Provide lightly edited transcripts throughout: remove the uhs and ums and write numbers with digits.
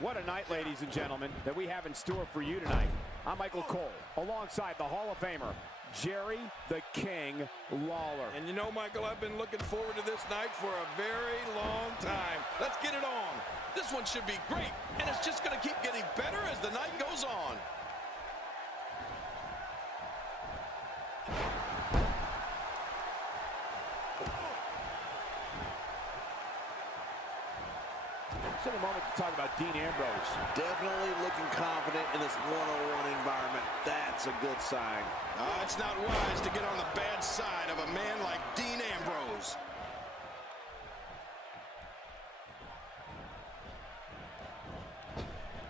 What a night, ladies and gentlemen, that we have in store for you tonight. I'm Michael Cole, alongside the Hall of Famer, Jerry the King Lawler. And you know, Michael, I've been looking forward to this night for a very long time. Let's get it on. This one should be great, and it's just going to keep getting better as the night goes on. It's in a moment to talk about Dean Ambrose. Definitely looking confident in this one-on-one environment. That's a good sign. It's not wise to get on the bad side of a man like Dean Ambrose.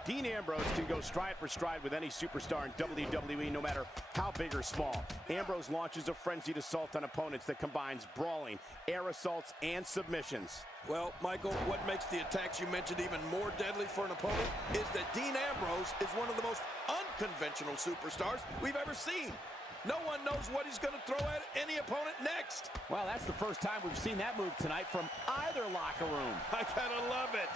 Dean Ambrose can go stride for stride with any superstar in WWE, no matter how big or small. Ambrose launches a frenzied assault on opponents that combines brawling, air assaults, and submissions. Well, Michael, what makes the attacks you mentioned even more deadly for an opponent is that Dean Ambrose is one of the most unconventional superstars we've ever seen. No one knows what he's going to throw at any opponent next. Well, that's the first time we've seen that move tonight from either locker room. I gotta love it.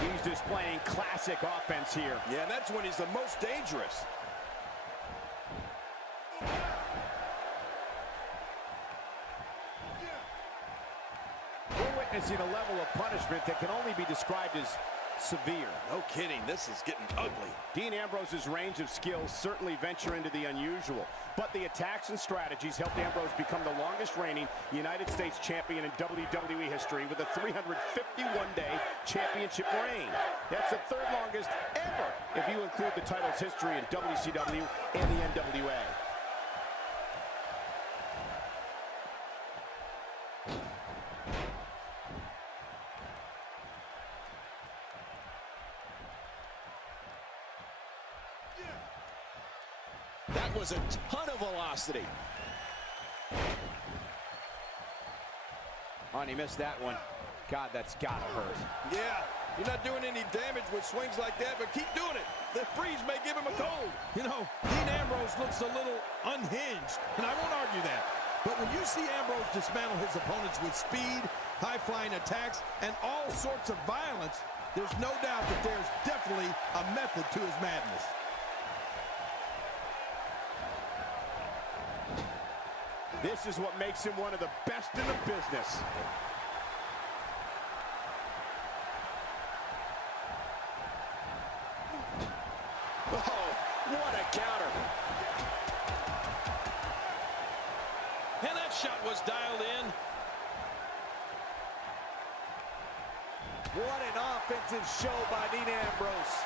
He's displaying classic offense here. Yeah, that's when he's the most dangerous. We're witnessing a level of punishment that can only be described as severe. No kidding, this is getting ugly. Dean Ambrose's range of skills certainly venture into the unusual, but the attacks and strategies helped Ambrose become the longest reigning United States champion in WWE history with a 351-day championship reign. That's the third longest ever if you include the title's history in WCW and the NWA. That was a ton of velocity. Oh, and he missed that one. God, that's gotta hurt. Yeah, you're not doing any damage with swings like that, but keep doing it. The breeze may give him a cold. You know, Dean Ambrose looks a little unhinged, and I won't argue that. But when you see Ambrose dismantle his opponents with speed, high-flying attacks, and all sorts of violence, there's no doubt that there's definitely a method to his madness. This is what makes him one of the best in the business. Oh, what a counter. And that shot was dialed in. What an offensive show by Dean Ambrose.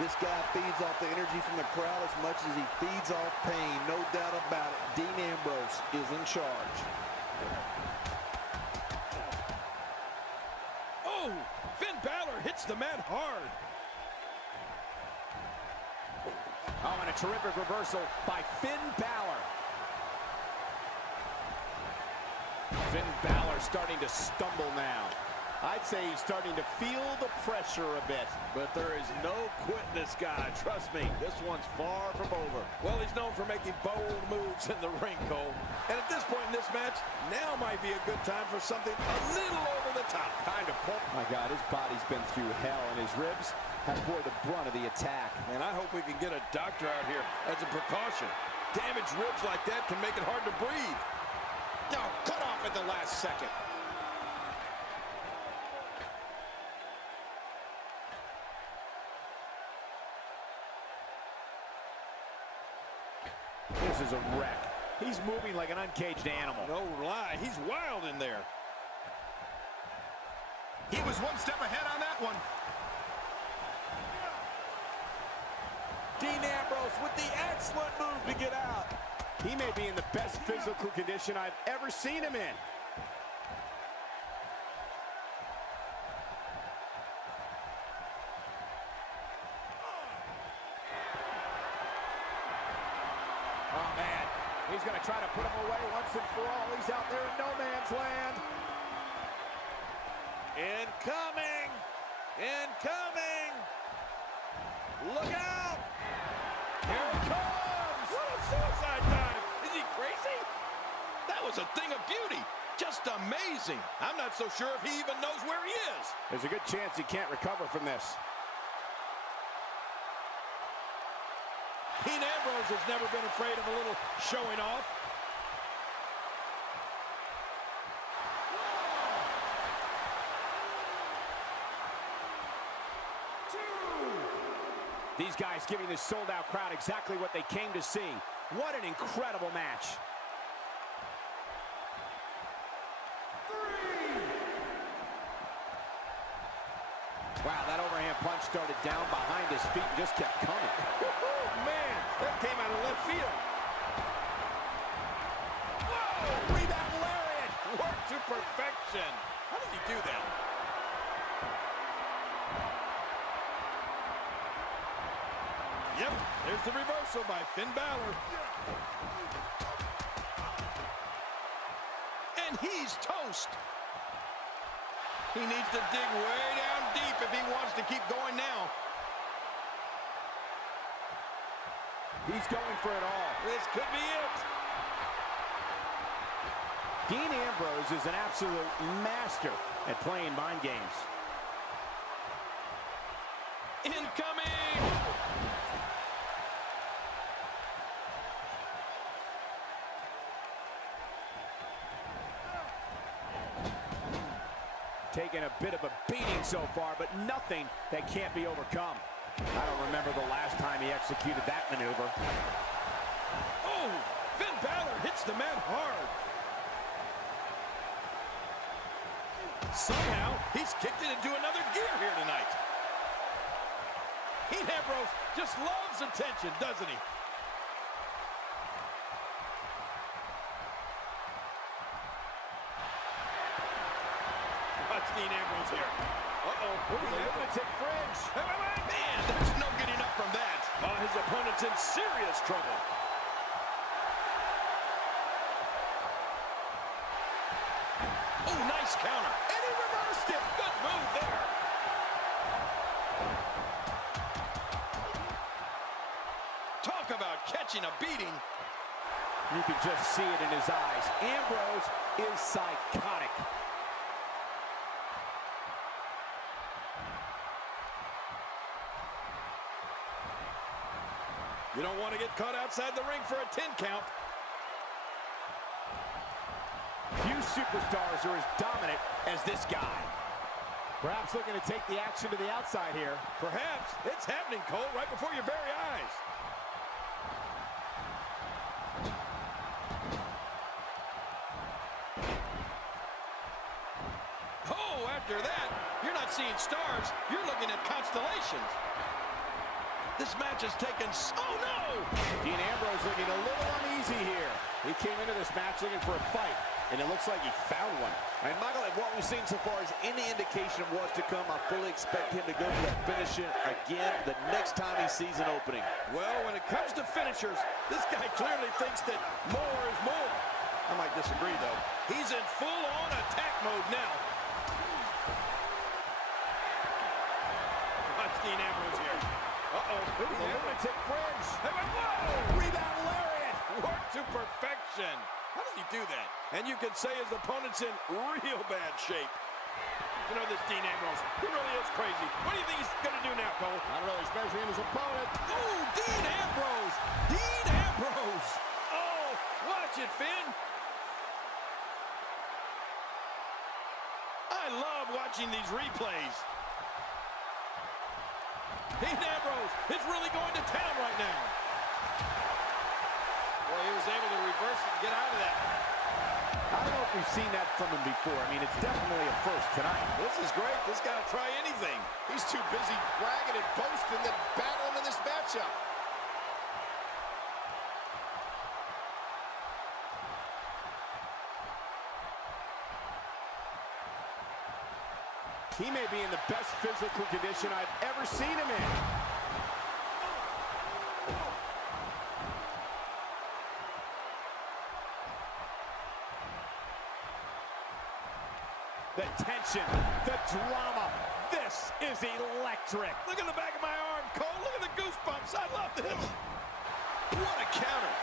This guy feeds off the energy from the crowd as much as he feeds off pain. No doubt about it. Dean Ambrose is in charge. Oh, Finn Balor hits the mat hard. Oh, and a terrific reversal by Finn Balor. Finn Balor starting to stumble now. I'd say he's starting to feel the pressure a bit. But there is no quitting this guy. Trust me, this one's far from over. Well, he's known for making bold moves in the ring, Cole. And at this point in this match, now might be a good time for something a little over the top. Kind of pull. My God, his body's been through hell, and his ribs have bore the brunt of the attack. And I hope we can get a doctor out here as a precaution. Damaged ribs like that can make it hard to breathe. No, cut off at the last second. This is a wreck. He's moving like an uncaged animal. No lie, he's wild in there. He was one step ahead on that one. Dean Ambrose with the excellent move to get out. He may be in the best physical condition I've ever seen him in. Oh, man. He's going to try to put him away once and for all. He's out there in no man's land. Incoming! Incoming! Look out! Here it comes! What a suicide dive! Is he crazy? was a thing of beauty. Just amazing. I'm not so sure if he even knows where he is. There's a good chance he can't recover from this. Dean Ambrose has never been afraid of a little showing off. These guys giving this sold-out crowd exactly what they came to see. What an incredible match. Wow, that overhand punch started down behind his feet and just kept coming. Man, that came out of left field. Whoa! Rebound lariat! Work to perfection. How did he do that? Yep, there's the reversal by Finn Balor. And he's toast. He needs to dig way down deep if he wants to keep going now. He's going for it all. This could be it. Dean Ambrose is an absolute master at playing mind games. Incoming! Taking a bit of a beating so far, but nothing that can't be overcome. I don't remember the last time he executed that maneuver. Oh, Finn Balor hits the man hard. Somehow, he's kicked it into another gear here tonight. Dean Ambrose just loves attention, doesn't he? Watch Dean Ambrose here. Uh-oh. Lunatic fringe. Man, there's no getting up from that. His opponent's in serious trouble. Oh, nice counter. And he reversed it. Good move there. Talk about catching a beating. You can just see it in his eyes. Ambrose is psychotic. You don't want to get caught outside the ring for a 10 count. Few superstars are as dominant as this guy. Perhaps looking to take the action to the outside here. Perhaps. It's happening, Cole, right before your very eyes. Oh, after that, you're not seeing stars. You're looking at constellations. This match has taken... Oh, no! Dean Ambrose looking a little uneasy here. He came into this match looking for a fight, and it looks like he found one. And Michael, if what we've seen so far is any indication of what's to come, I fully expect him to go for that finisher again the next time he sees an opening. Well, when it comes to finishers, this guy clearly thinks that more is more. I might disagree, though. He's in full-on attack mode now. Watch Dean Ambrose here. Uh-oh. The lunatic fringe. Whoa! Rebound lariat. Work to perfection. How does he do that? And you could say his opponent's in real bad shape. You know this Dean Ambrose, he really is crazy. What do you think he's going to do now, Cole? Not really measuring his opponent. Oh, Dean Ambrose! Dean Ambrose! Oh, watch it, Finn. I love watching these replays. Dean Ambrose is really going to town right now. Boy, he was able to reverse it and get out of that. I don't know if we've seen that from him before. I mean, it's definitely a first tonight. This is great. This guy will try anything. He's too busy bragging and boasting than battling in this matchup. He may be in the best physical condition I've ever seen him in. The tension, the drama, this is electric. Look at the back of my arm, Cole. Look at the goosebumps. I love this. What a counter.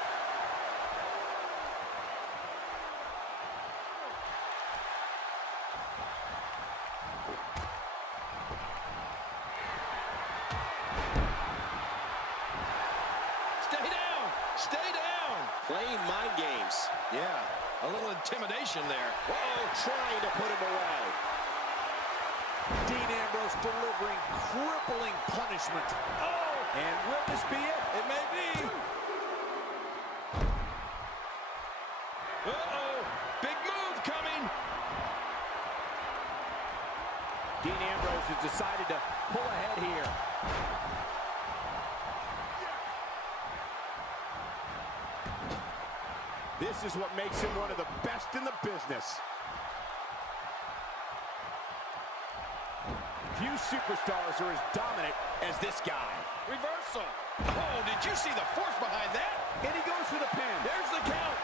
Stay down. Stay down. Playing mind games. Yeah, a little intimidation there. Uh-oh, trying to put him away. Dean Ambrose delivering crippling punishment. Oh, And will this be it? it may be. Uh-oh, big move coming. Dean Ambrose has decided to pull ahead here. This is what makes him one of the best in the business. Few superstars are as dominant as this guy. Reversal. Oh, did you see the force behind that? And he goes for the pin. There's the count.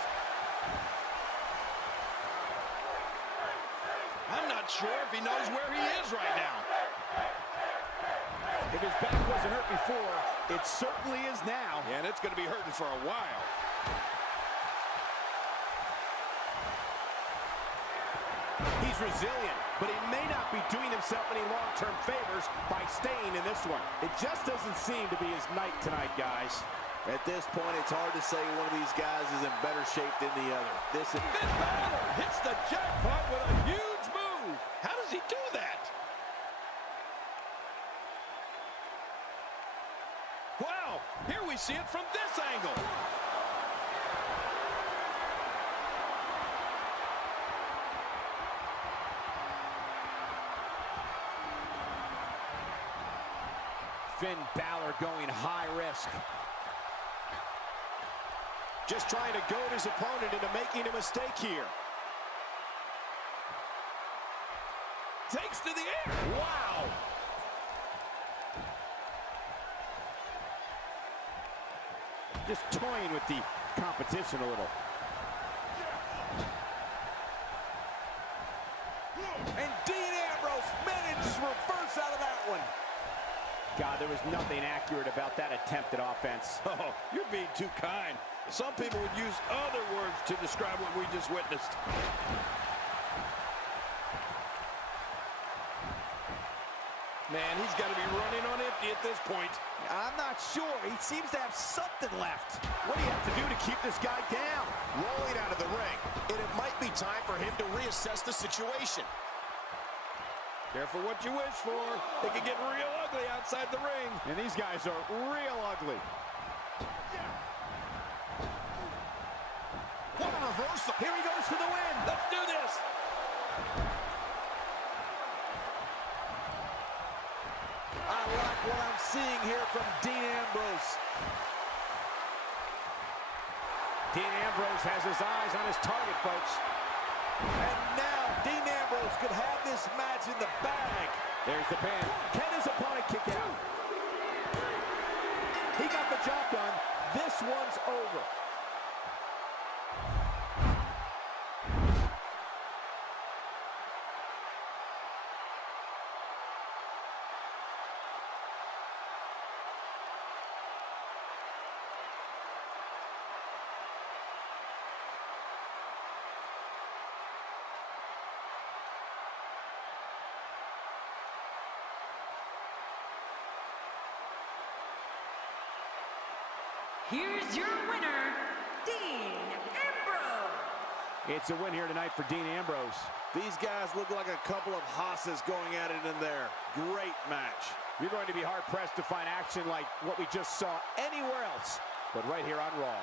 I'm not sure if he knows where he is right now. If his back wasn't hurt before, it certainly is now. And it's going to be hurting for a while. He's resilient, but he may not be doing himself any long-term favors by staying in this one. It just doesn't seem to be his night tonight, guys. At this point, it's hard to say one of these guys is in better shape than the other. This is... Finn Balor hits the jackpot with a huge move. How does he do that? Wow, here we see it from this angle. Finn Balor going high risk. Just trying to goad his opponent into making a mistake here. Takes to the air. Wow! Just toying with the competition a little. And Dean Ambrose manages to reverse out of that one. God, there was nothing accurate about that attempted offense. Oh, you're being too kind. Some people would use other words to describe what we just witnessed. Man, he's got to be running on empty at this point. I'm not sure. He seems to have something left. What do you have to do to keep this guy down? Rolling out of the ring. And it might be time for him to reassess the situation. Careful what you wish for. It can get real ugly outside the ring. And these guys are real ugly. What a reversal. Here he goes for the win. Let's do this. I like what I'm seeing here from Dean Ambrose. Dean Ambrose has his eyes on his target, folks. And now Dean Ambrose could have this match in the bag. There's the pin. Can his opponent kick out? He got the job done. This one's over. Here's your winner, Dean Ambrose. It's a win here tonight for Dean Ambrose. These guys look like a couple of hosses going at it in there. Great match. You're going to be hard-pressed to find action like what we just saw anywhere else, but right here on Raw.